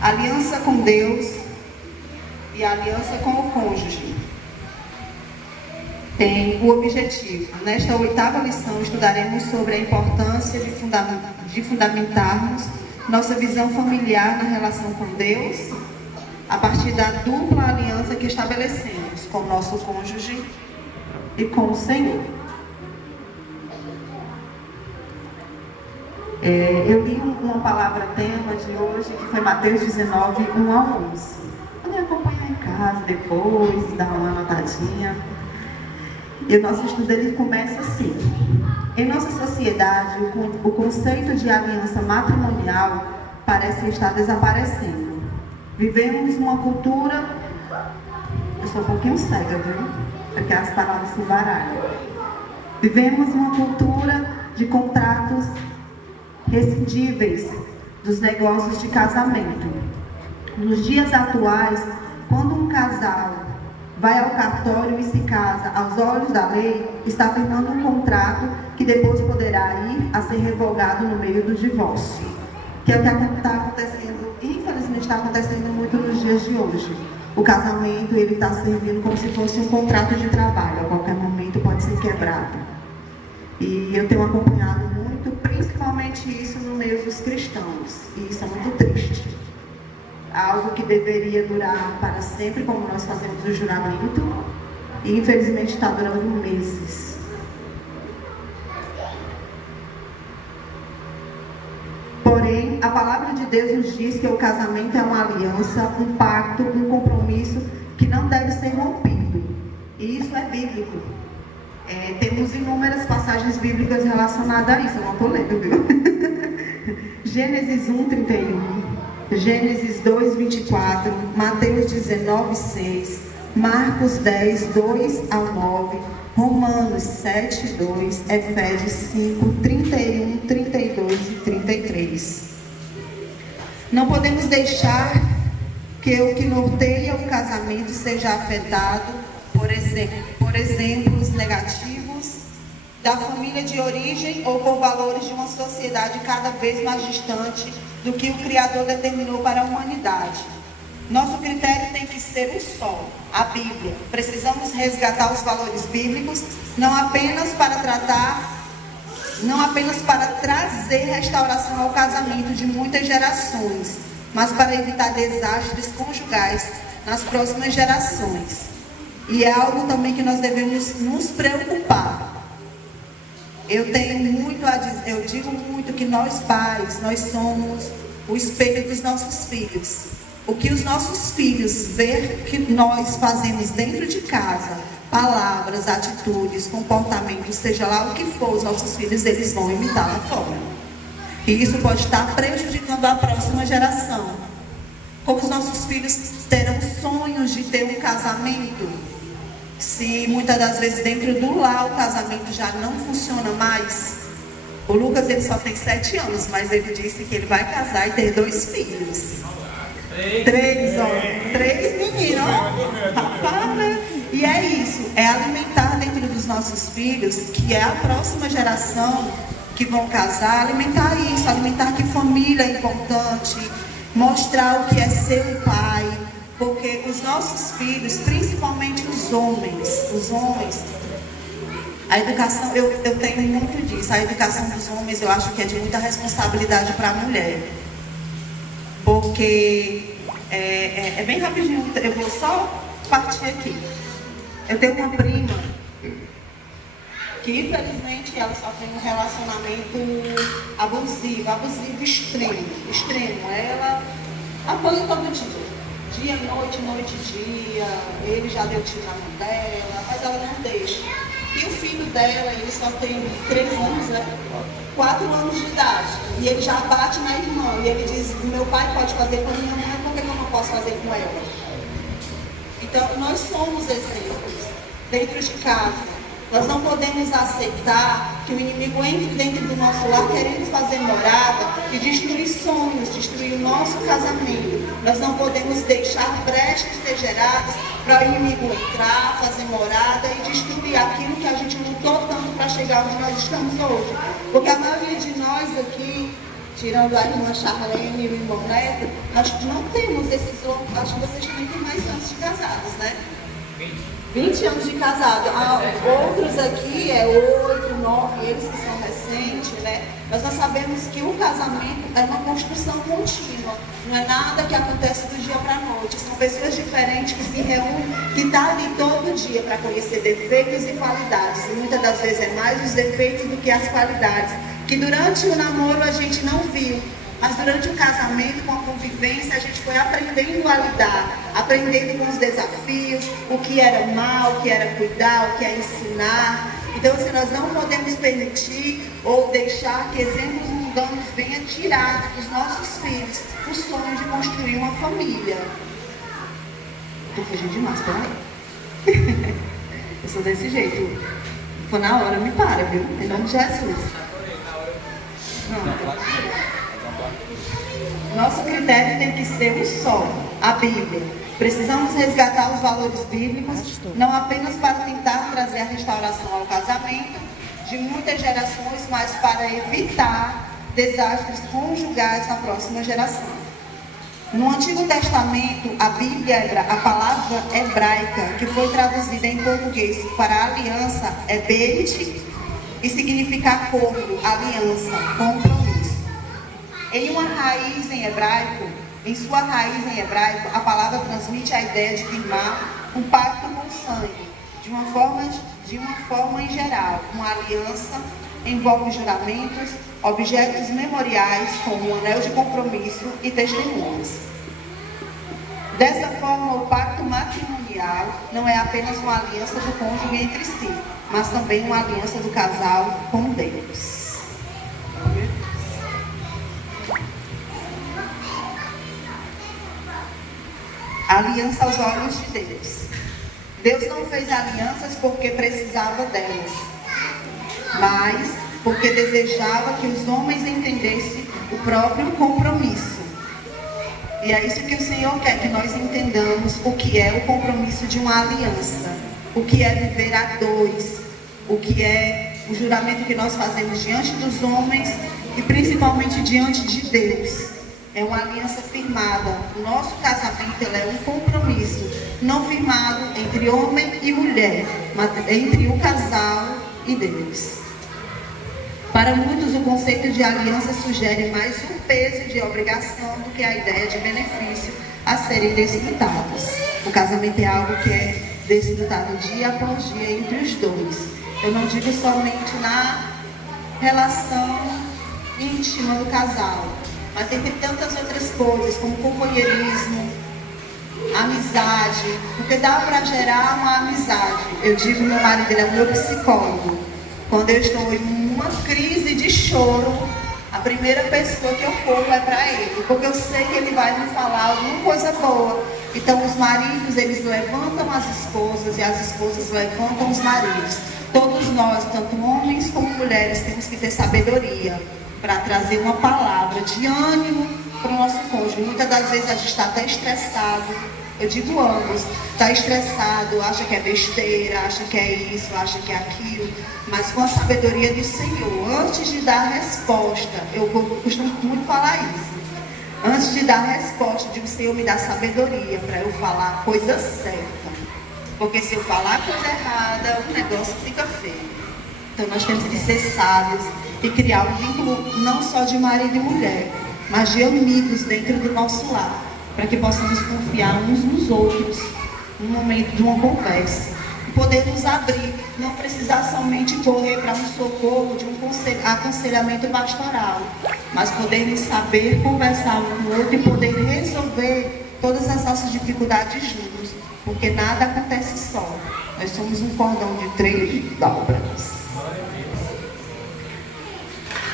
aliança com Deus e aliança com o cônjuge. Tem o objetivo. Nesta 8ª lição, estudaremos sobre a importância de fundamentarmos nossa visão familiar na relação com Deus, a partir da dupla aliança que estabelecemos com o nosso cônjuge e com o Senhor. Eu li uma palavra-tema de hoje, que foi Mateus 19, 1 a 11. Podem acompanhar em casa depois, dar uma anotadinha. E o nosso estudo ele começa assim. Em nossa sociedade, o conceito de aliança matrimonial parece estar desaparecendo. Vivemos uma cultura... Eu sou um pouquinho cega, viu? Porque as palavras se baralham. Vivemos uma cultura de contratos rescindíveis dos negócios de casamento. Nos dias atuais, quando um casal vai ao cartório e se casa aos olhos da lei, está firmando um contrato que depois poderá ir a ser revogado no meio do divórcio. Que é o que está acontecendo, infelizmente está acontecendo muito nos dias de hoje. O casamento ele está servindo como se fosse um contrato de trabalho, a qualquer momento pode ser quebrado. E eu tenho acompanhado muito, principalmente isso no meio dos cristãos, e isso é muito triste. Algo que deveria durar para sempre, como nós fazemos o juramento, e infelizmente está durando meses. Porém, a palavra de Deus nos diz que o casamento é uma aliança, um pacto, um compromisso que não deve ser rompido. E isso é bíblico. Temos inúmeras passagens bíblicas relacionadas a isso. Eu não estou lendo, viu? Gênesis 1, 31. Gênesis 2, 24, Mateus 19, 6, Marcos 10, 2 ao 9, Romanos 7, 2, Efésios 5, 31, 32 e 33. Não podemos deixar que o que norteia o casamento seja afetado por exemplos negativos da família de origem ou por valores de uma sociedade cada vez mais distante do que o Criador determinou para a humanidade. Nosso critério tem que ser um só, a Bíblia. Precisamos resgatar os valores bíblicos, não apenas para trazer restauração ao casamento de muitas gerações, mas para evitar desastres conjugais nas próximas gerações. E é algo também que nós devemos nos preocupar. Eu digo muito que nós pais, nós somos o espelho dos nossos filhos. O que os nossos filhos ver que nós fazemos dentro de casa, palavras, atitudes, comportamentos, seja lá o que for, os nossos filhos, eles vão imitar lá fora. E isso pode estar prejudicando a próxima geração. Como os nossos filhos terão sonhos de ter um casamento, se muitas das vezes dentro do lar o casamento já não funciona mais. O Lucas ele só tem 7 anos, mas ele disse que ele vai casar e ter 2 filhos. 3 meninos, rapaz, né? E é isso, é alimentar dentro dos nossos filhos, que é a próxima geração que vão casar, alimentar isso, alimentar que família é importante, mostrar o que é ser um pai. Porque os nossos filhos, principalmente os homens, a educação, eu tenho muito disso, a educação dos homens eu acho que é de muita responsabilidade para a mulher. Porque é bem rapidinho, eu vou só partir aqui. Eu tenho uma prima que infelizmente ela sofre um relacionamento abusivo extremo. Ela apanha todo dia, noite, dia, ele já deu tiro na mão dela, mas ela não deixa. E o filho dela, ele só tem 3 anos, né? 4 anos de idade. E ele já bate na irmã. E ele diz, meu pai pode fazer com a minha mãe, por que eu não posso fazer com ela? Então, nós somos exemplos dentro de casa. Nós não podemos aceitar que o inimigo entre dentro do nosso lar querendo fazer morada e destruir sonhos, destruir o nosso casamento. Nós não podemos deixar brechas ser geradas para o inimigo entrar, fazer morada e destruir aquilo que a gente lutou tanto para chegar onde nós estamos hoje. Porque a maioria de nós aqui tirando a irmã Charlene e o irmão Neto, nós não temos esses longos, acho que vocês também têm mais anos de casados, né? 20 anos de casado. Outros aqui é 8, 9, eles que são recentes, né? Mas nós sabemos que o casamento é uma construção contínua. Não é nada que acontece do dia para a noite. São pessoas diferentes que se reúnem, que estão ali todo dia para conhecer defeitos e qualidades. E muitas das vezes é mais os defeitos do que as qualidades. Que durante o namoro a gente não viu. Mas durante o casamento, com a convivência, a gente foi aprendendo a lidar, aprendendo com os desafios, o que era mal, o que era cuidar, o que era ensinar. Então, assim, nós não podemos permitir ou deixar que exemplos mundanos venham tirar dos nossos filhos o sonho de construir uma família. Estou fugindo demais, peraí. Eu sou desse jeito. For na hora, me para, viu? Em nome de Jesus. Não. Nosso critério tem que ser um só, a Bíblia. Precisamos resgatar os valores bíblicos, não apenas para tentar trazer a restauração ao casamento de muitas gerações, mas para evitar desastres conjugais na próxima geração. No Antigo Testamento, a Bíblia, a palavra hebraica, que foi traduzida em português para aliança, é beit, e significa acordo, aliança, compromisso. Em sua raiz em hebraico, a palavra transmite a ideia de firmar um pacto com o sangue, de uma forma em geral. Uma aliança envolve juramentos, objetos memoriais, como um anel de compromisso e testemunhas. Dessa forma, o pacto matrimonial não é apenas uma aliança do cônjuge entre si, mas também uma aliança do casal com Deus. Aliança aos olhos de Deus. Deus não fez alianças porque precisava delas, mas porque desejava que os homens entendessem o próprio compromisso. E é isso que o Senhor quer, que nós entendamos o que é o compromisso de uma aliança, o que é viver a dois, o que é o juramento que nós fazemos diante dos homens e principalmente diante de Deus. É uma aliança firmada. O nosso casamento é um compromisso não firmado entre homem e mulher, mas entre o casal e Deus. Para muitos, o conceito de aliança sugere mais um peso de obrigação do que a ideia de benefício a serem desfrutados. O casamento é algo que é desfrutado dia após dia entre os dois. Eu não digo somente na relação íntima do casal, mas entre tantas outras coisas, como companheirismo, amizade, porque dá para gerar uma amizade. Eu digo, meu marido, ele é o meu psicólogo. Quando eu estou em uma crise de choro, a primeira pessoa que eu corro é para ele, porque eu sei que ele vai me falar alguma coisa boa. Então os maridos, eles levantam as esposas e as esposas levantam os maridos. Todos nós, tanto homens como mulheres, temos que ter sabedoria para trazer uma palavra de ânimo para o nosso cônjuge. Muitas das vezes a gente está até estressado, eu digo ambos, está estressado, acha que é besteira, acha que é isso, acha que é aquilo, mas com a sabedoria do Senhor, antes de dar a resposta, eu costumo muito falar isso, antes de dar a resposta, digo, Senhor, me dá sabedoria para eu falar a coisa certa, porque se eu falar a coisa errada, o negócio fica feio. Então nós temos que ser sábios e criar um vínculo não só de marido e mulher, mas de amigos dentro do nosso lar, para que possamos confiar uns nos outros no momento de uma conversa. E poder nos abrir, não precisar somente correr para um socorro de um aconselhamento pastoral, mas podermos saber conversar um com o outro e poder resolver todas as nossas dificuldades juntos, porque nada acontece só. Nós somos um cordão de 3 dobras.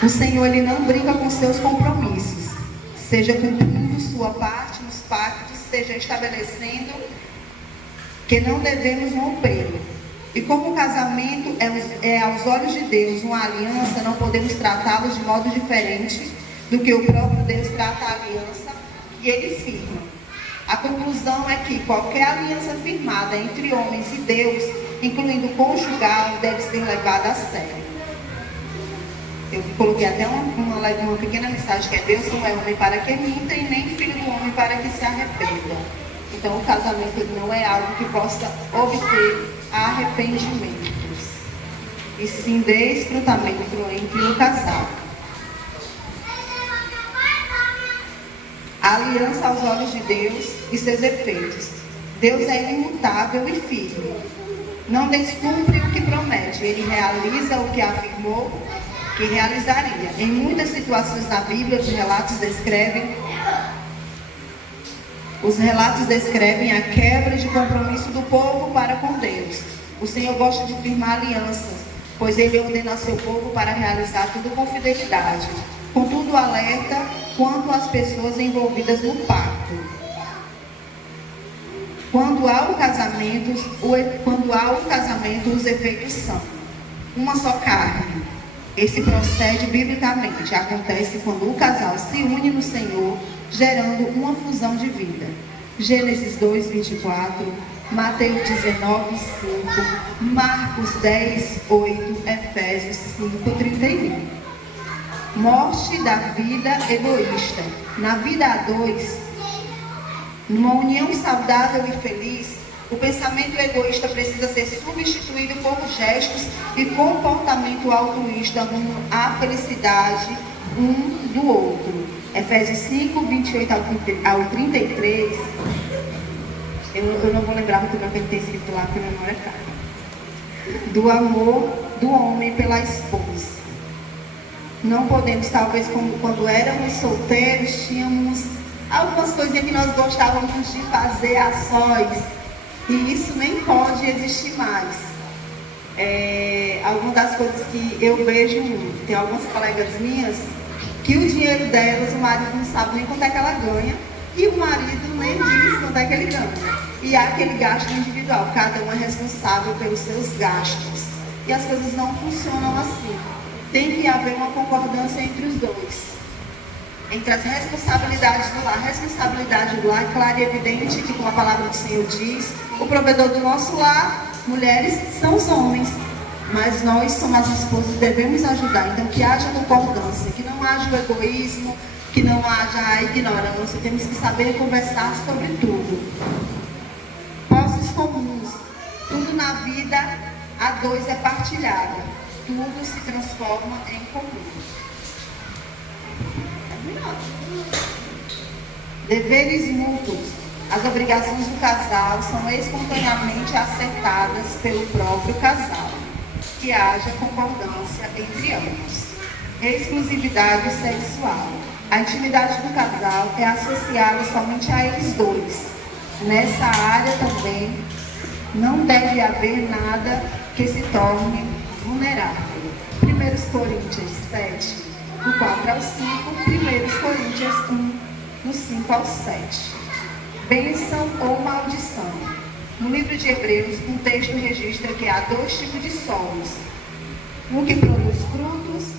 O Senhor, Ele não brinca com seus compromissos, seja cumprindo sua parte nos pactos, seja estabelecendo que não devemos romper. E como o casamento é aos olhos de Deus uma aliança, não podemos tratá-los de modo diferente do que o próprio Deus trata a aliança que Ele firma. A conclusão é que qualquer aliança firmada entre homens e Deus, incluindo o conjugal, deve ser levada a sério. Eu coloquei até uma falar de uma pequena mensagem que é: Deus não é homem para que minta e nem filho do homem para que se arrependa. Então o casamento ele não é algo que possa obter arrependimentos, e sim desfrutamento entre o casal. A aliança aos olhos de Deus e seus efeitos. Deus é imutável e firme. Não descumpre o que promete. Ele realiza o que afirmou que realizaria. Em muitas situações na Bíblia, os relatos descrevem a quebra de compromisso do povo para com Deus. O Senhor gosta de firmar alianças, pois Ele ordena ao seu povo para realizar tudo com fidelidade. Contudo, alerta quanto às pessoas envolvidas no pacto. Quando há o casamento, os efeitos são uma só carne. Esse procede biblicamente. Acontece quando o casal se une no Senhor, gerando uma fusão de vida. Gênesis 2, 24, Mateus 19, 5, Marcos 10, 8, Efésios 5, 31. Morte da vida egoísta. Na vida a dois, numa união saudável e feliz, o pensamento egoísta precisa ser substituído por gestos e comportamento altruísta rumo à felicidade um do outro. Efésios 5, 28 ao 33. Eu não vou lembrar muito bem o que ele tem escrito lá, porque a memória é cara. Do amor do homem pela esposa. Não podemos, talvez como quando éramos solteiros, tínhamos algumas coisinhas que nós gostávamos de fazer a sós, e isso nem pode existir mais. Algumas das coisas que eu vejo, tem algumas colegas minhas, que o dinheiro delas, o marido não sabe nem quanto é que ela ganha, e o marido nem diz quanto é que ele ganha. E há aquele gasto individual, cada um é responsável pelos seus gastos. E as coisas não funcionam assim. Tem que haver uma concordância entre os dois. Entre as responsabilidades do lar. A responsabilidade do lar é clara e evidente que, como a palavra do Senhor diz, o provedor do nosso lar, mulheres, são os homens. Mas nós somos as esposas, devemos ajudar. Então, que haja concordância, que não haja o egoísmo, que não haja a ignorância. Temos que saber conversar sobre tudo. Posses comuns. Tudo na vida a dois é partilhado. Tudo se transforma em comum. Deveres mútuos. As obrigações do casal são espontaneamente acertadas pelo próprio casal. Que haja concordância entre ambos. Exclusividade sexual. A intimidade do casal é associada somente a eles dois. Nessa área também não deve haver nada que se torne vulnerável. 1 Coríntios 7, do 4 ao 5, 1 Coríntios 1, do 5 ao 7. Bênção ou maldição. No livro de Hebreus, um texto registra que há dois tipos de solos. Um que produz frutos,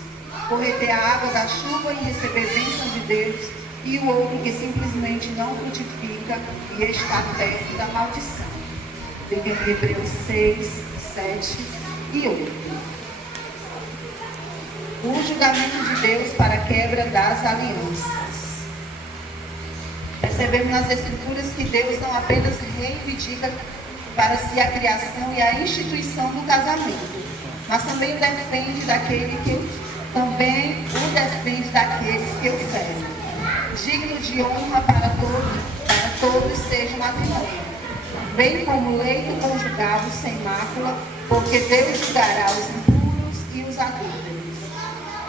por reter a água da chuva e receber bênção de Deus, e o outro que simplesmente não frutifica e está perto da maldição. Fica em Hebreus 6, 7 e 8. O julgamento de Deus para a quebra das alianças. Percebemos nas Escrituras que Deus não apenas reivindica para si a criação e a instituição do casamento, mas também o defende daqueles que o ferem. Digno de honra para todos seja o matrimônio, bem como o leito conjugal sem mácula, porque Deus julgará os impuros e os adúlteros.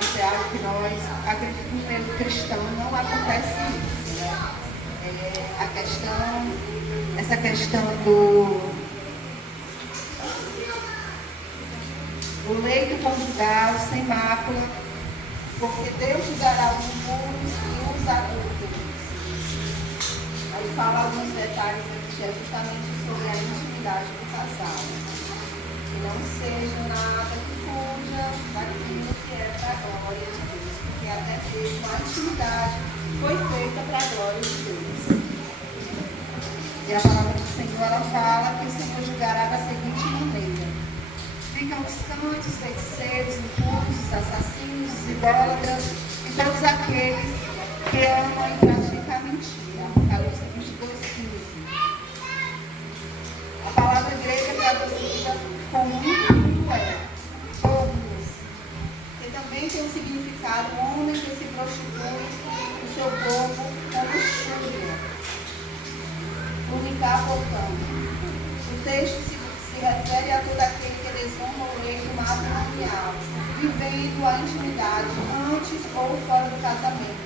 Isso é algo que nós acreditamos no meio cristão, não acontece isso, né? Essa questão do leito conjugal sem mácula, porque Deus julgará os impuros e os adúlteros. Aí fala alguns detalhes aqui, justamente sobre a intimidade do casal. Que não seja nada que fuja daquilo que é para a glória de Deus, porque até mesmo a intimidade foi feita para a glória de Deus. E a palavra do Senhor, ela fala que o Senhor julgará da seguinte maneira: ficam os cantos, feiticeiros, impuros, assassinos, idólatras, que todos aqueles que amam e praticam a mentira. Apocalipse 22:15. A palavra grega traduzida com muito é todos, que também tem um significado homem que se prostitui no seu corpo como luxúria. Fornicar, portanto. O texto se refere a todo aquele que desonra o leito matrimonial, vivendo a intimidade antes ou fora do casamento,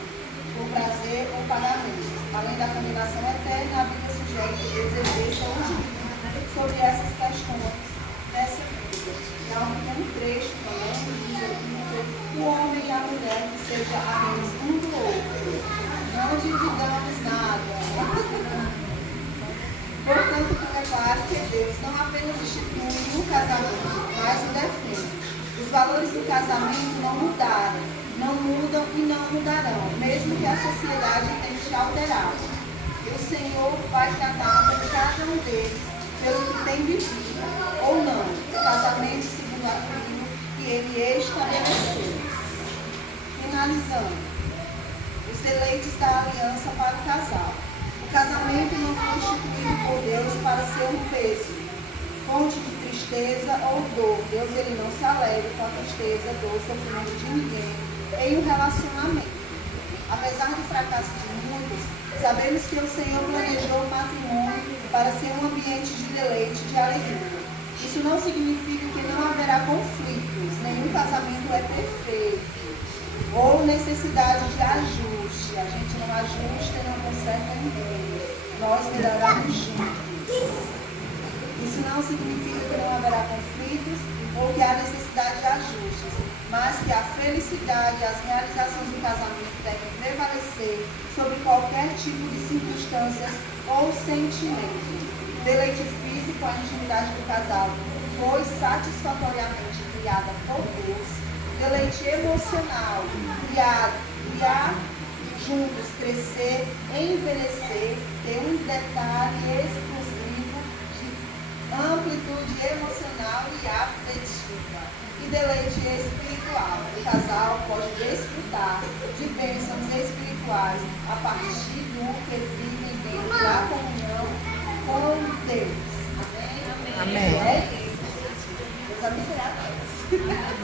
por prazer ou pagamento. Além da condenação eterna, a Bíblia sugere que Deus exerça um juízo sobre essas questões nessa vida. E há um trecho falando, diz aqui, o homem e a mulher que sejam amigos um do outro. Não dividamos nada. Portanto, fica claro que Deus não apenas institui o casamento, mas o defende. Os valores do casamento não mudaram, não mudam e não mudarão, mesmo que a sociedade tente alterar. E o Senhor vai tratar com cada um deles pelo que tem vivido, ou não, o casamento segundo aquilo que Ele estabeleceu. Finalizando, os deleites da aliança para o casal. O casamento não foi instituído por Deus para ser um peso, fonte de tristeza ou dor. Deus ele não se alegra com a tristeza, dor, sofrimento de ninguém em um relacionamento. Apesar do fracasso de muitos, sabemos que o Senhor planejou o matrimônio para ser um ambiente de deleite e de alegria. Isso não significa que não haverá conflitos, nenhum casamento é perfeito, ou necessidade de ajuste. A gente não ajusta e não conserta ninguém. Nós melhoramos juntos. Isso não significa que não haverá conflitos ou que há necessidade de ajustes, mas que a felicidade e as realizações do casamento devem prevalecer sobre qualquer tipo de circunstâncias ou sentimento. O deleite físico, a intimidade do casal, foi satisfatoriamente criada por Deus. Deleite emocional, criar juntos, crescer, envelhecer, ter um detalhe exclusivo de amplitude emocional e afetiva. E deleite espiritual. O casal pode desfrutar de bênçãos espirituais a partir do que vivem dentro da comunhão com Deus. Amém? Amém. É isso. Deus abençoe a todos.